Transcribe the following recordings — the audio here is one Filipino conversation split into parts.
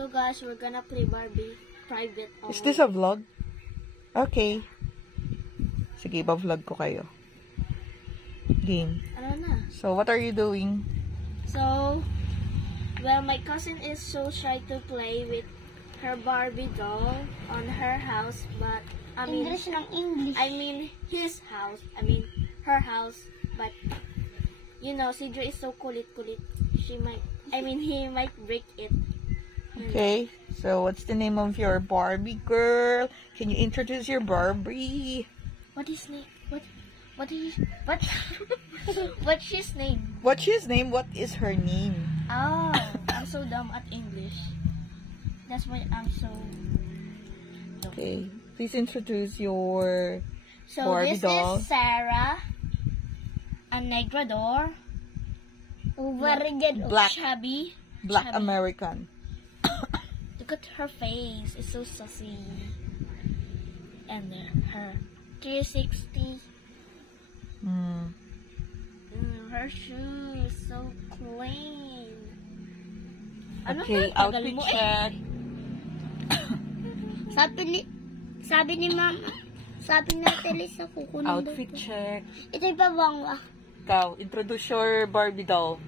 So guys, we're gonna play Barbie private only. Is this a vlog? Okay. Sige, ba-vlog ko kayo. Game. Ano na? So, what are you doing? So, well, my cousin is so shy to play with her Barbie doll on her house, but I mean, English ng English. I mean his house. I mean her house, but you know, Cedro is so kulit-kulit. He might break it. Okay. So, what's the name of your Barbie girl? Can you introduce your Barbie? What's his name? What's his name? What's his name? What is her name? Oh, I'm so dumb at English. That's why I'm so dumb. Okay. Please introduce your So Barbie this doll. is Sarah, a Negrador, Very good. Black. chubby. Black chubby. American. Look at her face; it's so sassy. And her 360. Her shoes so clean. Ano Okay, na, tagal outfit mo check. Sabi ni Mama, sabi na Teresa kukunin daw Outfit to. check. Ito yung pabangwa. Ikaw, introduce your Barbie doll.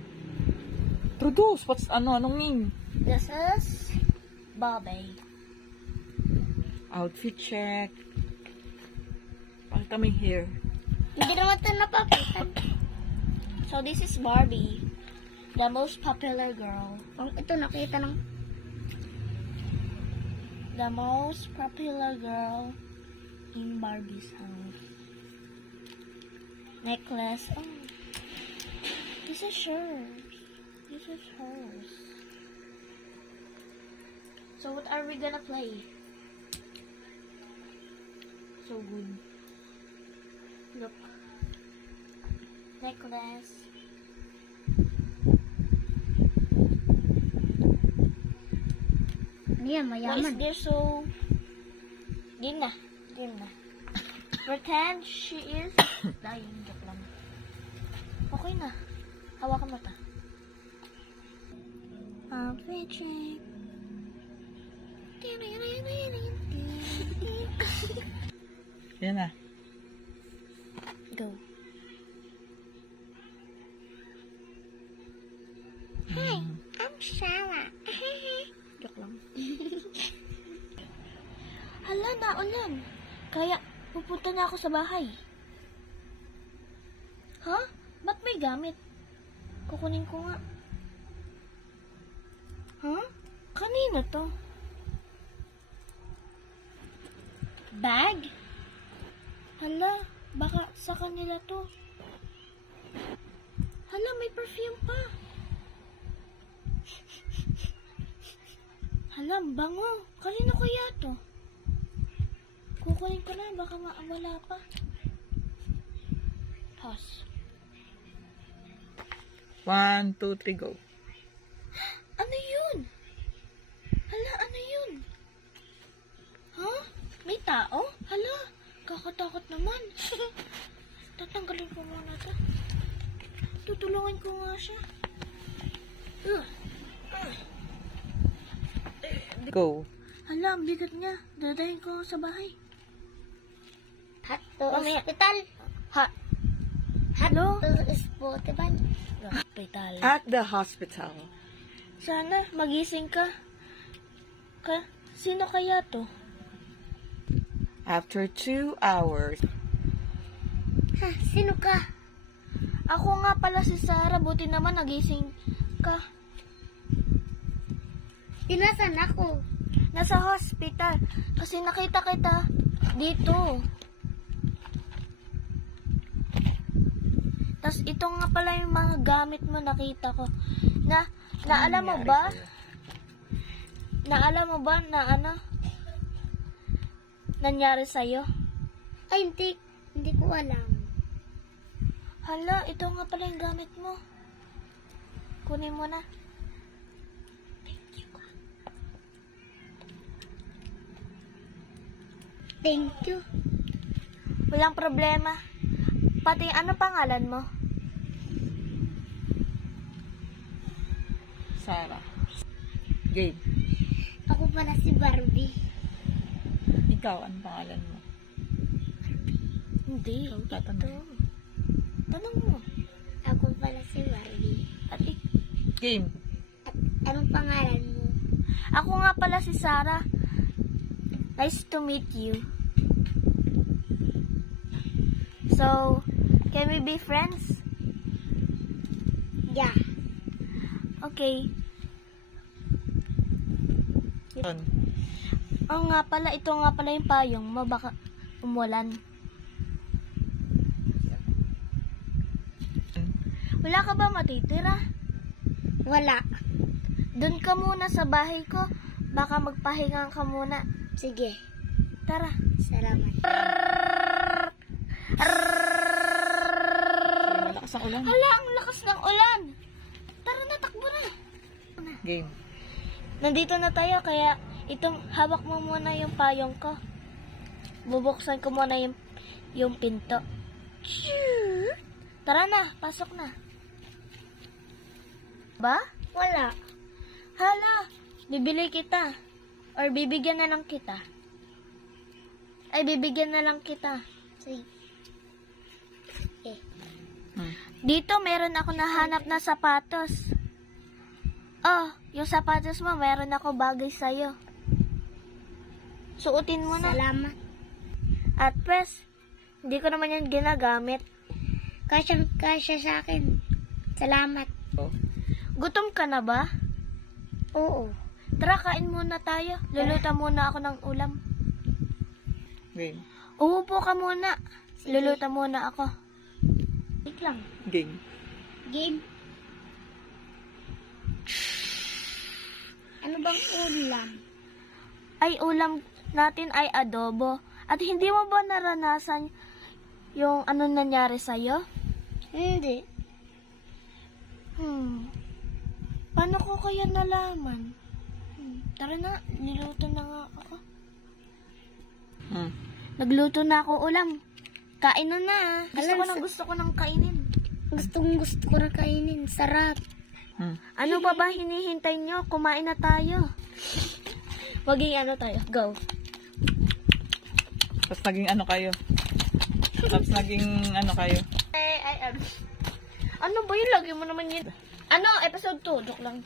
Introduce. Anong name? This is Bobby. Outfit check. Pakita mo yung hair. Hindi naman ito napapitan. So this is Barbie, the most popular girl. Ito nakita ng The most popular girl in Barbie's house. Necklace. Oh, this is hers. This is hers. So what are we gonna play? So good. Look. Necklace. ano yan, Why is mayaman. there so... Game na. Pretend she is dying. Joke lang. Okay na. Hawakan mo ta. Outfit check. Yan na. Go. Hi, I'm Sarah. Joke lang. Hala, naulan. Kaya, pupunta na ako sa bahay. Ha? Ba't may gamit? Kukunin ko nga. Ha? Kanina to? Bag? Hala, baka sa kanila to. Hala, may perfume pa. Hala, bango. Kanino kaya to? Kukunin ko na, baka wala pa. Pass. 1, 2, 3, go. Ano yun? Hala, ano yun? Ha? May tao? Hala, kakatakot naman. Tatanggalin ko muna ito. Tutulungan ko nga siya. Go. Hala, ang bigat niya. Dadahin ko sa bahay. Hot to hospital. Ha? Hot to hospital. Hospital. At the hospital. Sana magising ka. Sino kaya to? After 2 hours. Ha, sino ka? Ako nga pala si Sarah. Buti naman nagising ka. Tinasan ako. Nasa hospital. Kasi nakita kita dito. Tas ito nga pala yung mga gamit mo nakita ko. Naalam mo ba? Naalam mo ba na ano? Nangyari sa'yo? Ay, hindi ko alam. Hala, ito nga pala yung gamit mo. Kunin mo na. Thank you. Walang problema. Pati ano pangalan mo? Sarah. Game. Ako pala si Barbie. Ikaw, ano pangalan mo? Hindi. Tatanong. Tanong mo. Ako pala si Barbie. Ate, Game. At anong pangalan mo? ako nga pala si Sarah. Nice to meet you. So, can we be friends? Yeah. Okay. Yun. Oo nga pala, ito nga pala yung payong mo. Baka umulan. Wala ka ba matitira? Wala. Doon ka muna sa bahay ko. Baka magpahinga ka muna. Sige. Tara. Salamat. Malakas ang ulan. Hala, ang lakas ng ulan. Tara na, takbo na. Game. Nandito na tayo, kaya itong hawak mo muna yung payong ko. Bubuksan ko muna yung pinto. Tara na, pasok na. Ba? Wala. Hala, bibili kita. Or bibigyan na lang kita. Ay, bibigyan na lang kita. Sige. Dito, meron ako nahanap na sapatos. Oh, yung sapatos mo, meron ako bagay sa'yo. Suotin mo na. Salamat. At press, hindi ko naman yan ginagamit. Kasyang-kasya sa akin. Salamat. Oh. Gutom ka na ba? Oo. Tara, kain muna tayo. Luluto muna ako ng ulam. Game. Umupo ka muna. Sige. Luluto muna ako. Wait lang. Game. Game. Ano bang ulam? Ay, ulam natin ay adobo. At hindi mo ba naranasan yung ano nangyari sa'yo? Hindi. Paano ko kaya nalaman? Tara na, niluto na nga ako. Nagluto na ako ulam. Kain na na. Gusto ko nang kainin. Gusto ko na kainin. Sarap. Ano pa ba hinihintay nyo? Kumain na tayo. Maging ano tayo? Go. Tapos naging ano kayo? Ano ba yun? Lagi mo naman yun. Ano? Episode 2. Joke lang.